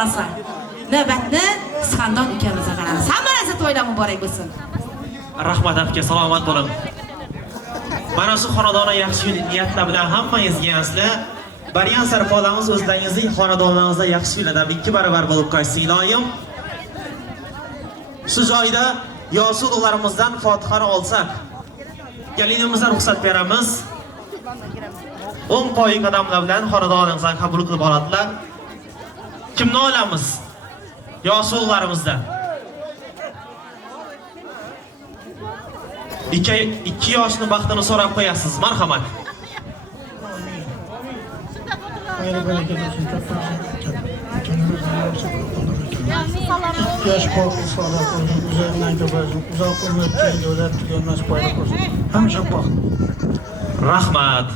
kalasa. Nöbetni Skandon ukamizni qaramiz. Hammasi to'ylar muborak bo'lsin. Rahmat aka, salomat bo'ling. Mana shu xonadonga yaxshi niyatlar bilan hammangizga yansizlar. Bariyan sarfolamiz o'zlaringizning xonadonlaringizda yaxshi yillardan 2 barobar bo'lib qaytsin iloyim. Shu joyda yosh ulug'larimizdan Fotihani olsak, kelinimizdan ruxsat beramiz. 10 poyi qadamlar bilan xonadoningizdan qabul qilib oladilar. Kimni olamiz? Yosh ulug'larimizdan. 2 yoshni baxtini so'rab qo'yasiz, marhamat. Yaş korku sağlar olsun, üzerinden göbeğin, uzak ömürken öler tükenmez bayrak olsun. Hemşe bak. Rahmat.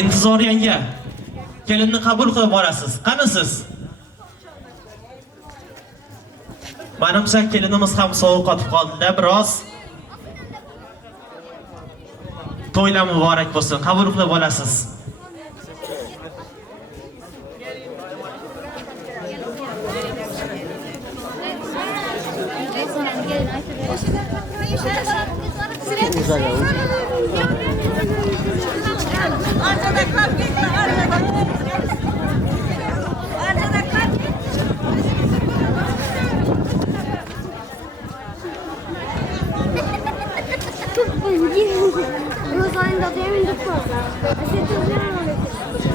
İntizor yenge, kelinni qabul qilib borasiz. Qanisiz? Manimcha kelinimiz ham sovuq qotib qoldi, biroz. To'ylar muborak bo'lsin. Qabul qilib olasiz. Rosalind dat jij in de klas. Hij zit er weer aan.